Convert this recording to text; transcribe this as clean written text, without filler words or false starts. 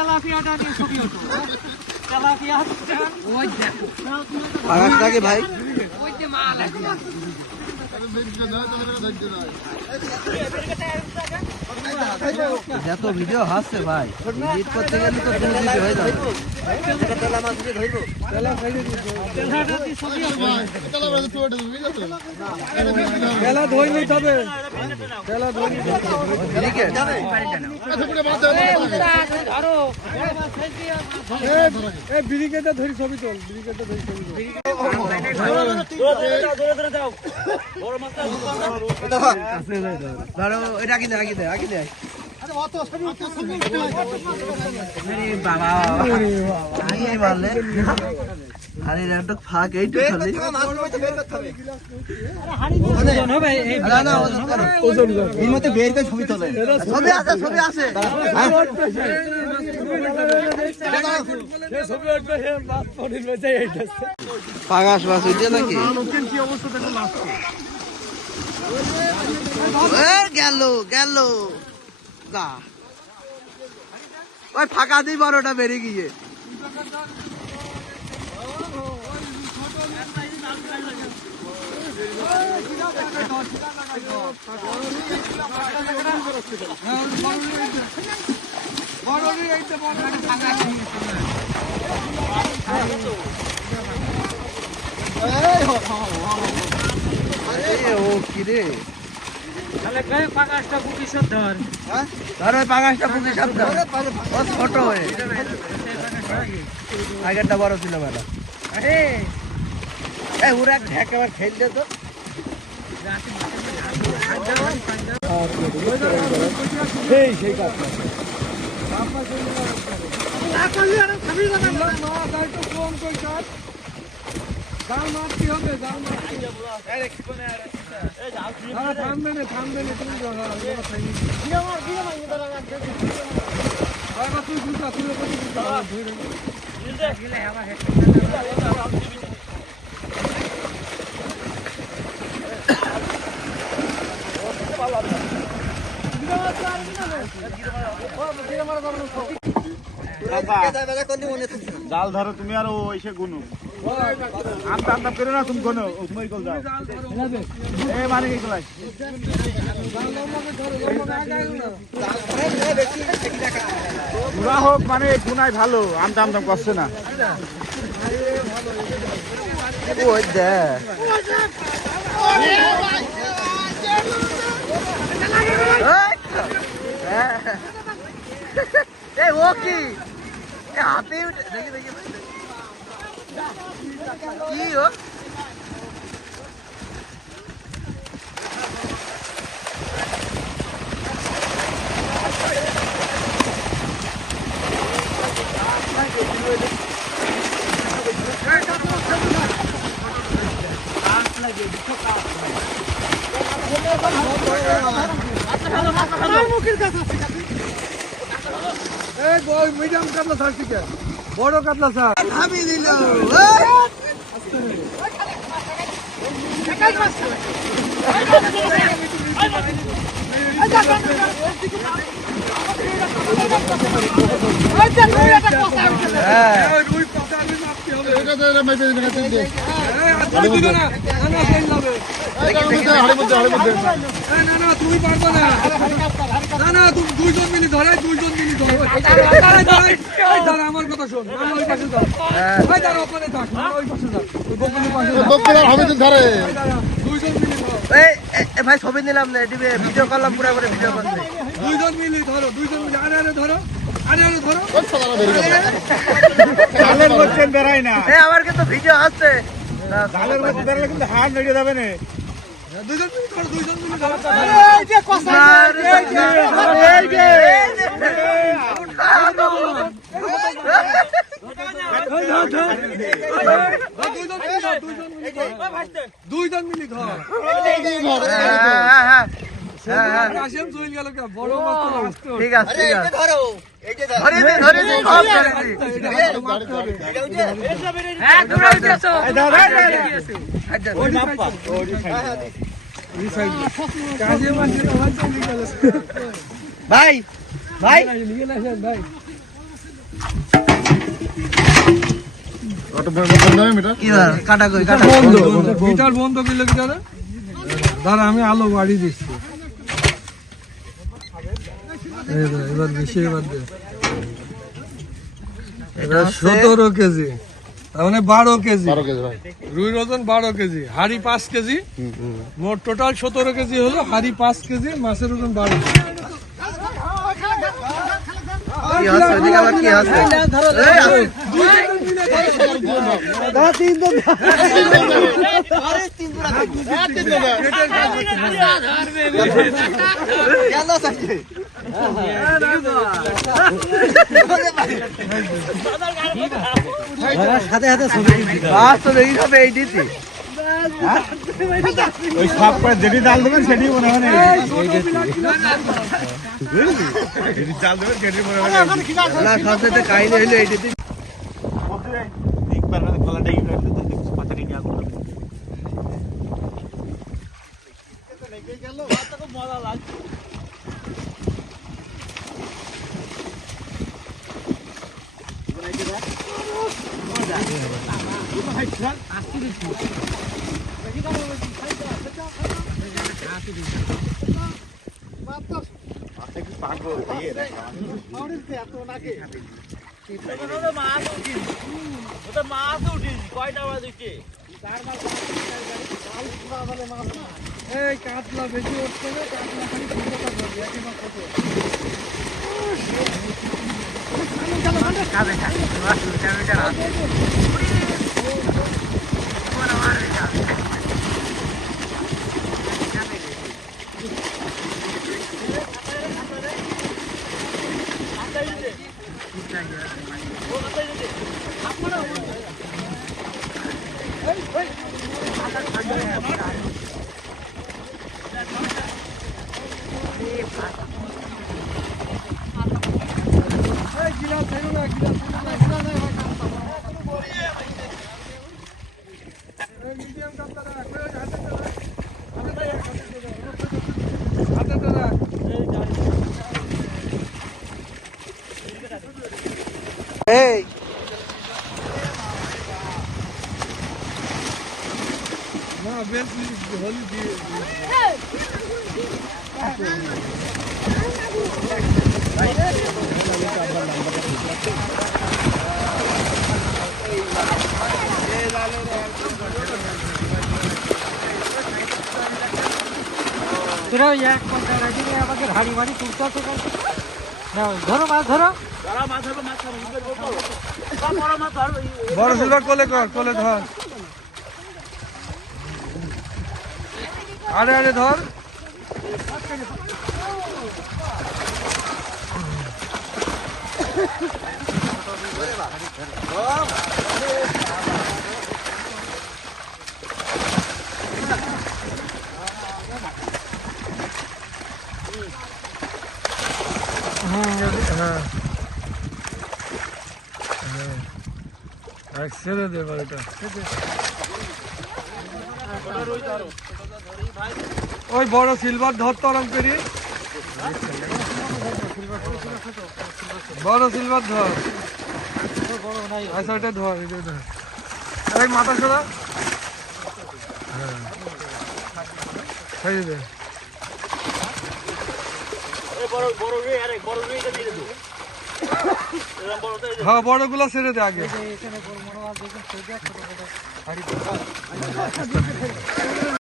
তেলাপিয়াটা দিয়ে ছবি ওঠো তেলাপিয়া ওই দেখো পাগাসটাকে ভাই ওই যে মাল যত ভিডিও হাসছে ভাই এডিট করতে গেলে তো কোনো ভিডিও হয়ে যাবে তেলা মাছ দিয়ে ধরবো তেলা সাইডে দিয়ে তেলাটা দিয়ে ছবি ওঠো তেলা মাছ দিয়ে ওঠো তেলা ধই নিতে হবে তেলা ধই নিতে হবে ঠিক আছে যাবে ধরো এই ব্রিগেডে ধরি ছবি তোল ব্রিগেডে ধরি ছবি ধরে যাও বড় মাছটা ধরো এটা আগে দে আগে দে আগে দে আরে অত ছবি বাবা কি বললে আরে রেডক ফাক এইটু খালি ওজন হবে না না ওজন এর মধ্যে বের করে ছবি তোলে ছবি আছে ছবি আছে পাগাস মাছ উঠে নাকি গেল গেল যা ওই ফাঁকা দিই বড়টা বেরিয়ে গিয়ে ও কি রে তাহলে গায়ে পাকাশটা বুকি সব ধর ধর ওই পাগাসটা পুঁজি সব ধর ও ছোট হয়ে আগেরটা বড় ছিল ম্যাডাম আরে এই ওরা একেবারে খেলতে তো সেই কাজ জাল ধরো তুমি আর ওইসে গুনো আমটা আমটা করে না তুমি গুনো তুমি কল যাও এ মানে কি কলাই পুরা হোক মানে গুনাই ভালো আমটা আমটা করছে না ওই দে এই ও কি হাতে দেখি দেখি কি ও মিডিয়াম কাতলা ছাড় ঠিক বড় কাতলা ছাড় ভাবি দিল তুমি পারবো না না না তুমি দুইজন মিলি ধরে দুইজন মিলি ধরে আমার কথা শোন ওই পাশে যাও ওখানে থাক ওই পাশে যাও দুইজন মিলি ভাই ছবি নিলাম না ভিডিও করলাম পুরো করে ভিডিও করতে দুইজন মিলি ধরো দুইজন মিলি আরে আরে ধরো আরে আরে ধরো জালের মধ্যে বেরাই না আমার কিন্তু ভিডিও আসছে জালের মধ্যে বেরালে কিন্তু হাত লেগে যাবে না দুইজন মিলি ধরো দুইজন মিলি ধরো এই যে কসা এই যে দুইজন মিলি ধর ঠিক আছে ঠিক আছে ভাই ভাই কি দাদা কাটা কই কাটা বন্ধ গিটার বন্ধ করলে কি দাদা দাঁড়া আমি আলো বাড়ি দিচ্ছি এবার বেশি এবার দে এটা 17 কেজি তার মানে 12 কেজি রুই ওজন 12 কেজি হাড়ি 5 কেজি মোট টোটাল 17 কেজি হলো হাড়ি 5 কেজি মাছের ওজন 12 কেজি কি আছে ওদিকে আবার কি আছে সাথে সাথে ছবি মাছ তো দেখি সব এই দিতে ওই সাপ করে যেটি জাল দেবেন সেটি মনে হয় না যেটি জাল দেবেন সেটি মনে হয় না সবচেয়ে কাহিনী হইলো এই দিতে একবার গলাটা ই করলে তো পাতা কেটে আগুন এই কাতলা বেশি উঠছে না কাতলা খালি ফুটটা ধরবে একেবারে কত এই না বেশ হলি দিয়ে তোরা এক ঘন্টা রাখি আমাকে হাড়ি মারি তুলতে আছে ধরো মাছ ধরো বড় সিলভার কোলে কর কোলে ধর আরে আরে ধর ছেড়ে দে বাড়িটা ওই বড় সিলভার ধর তরম করি বড় সিলভার ধর আচ্ছা ওইটা ধর এটা ধর এই মাথা সরা ছেড়ে দে হ্যাঁ বড় গুলা ছেড়ে দে আগে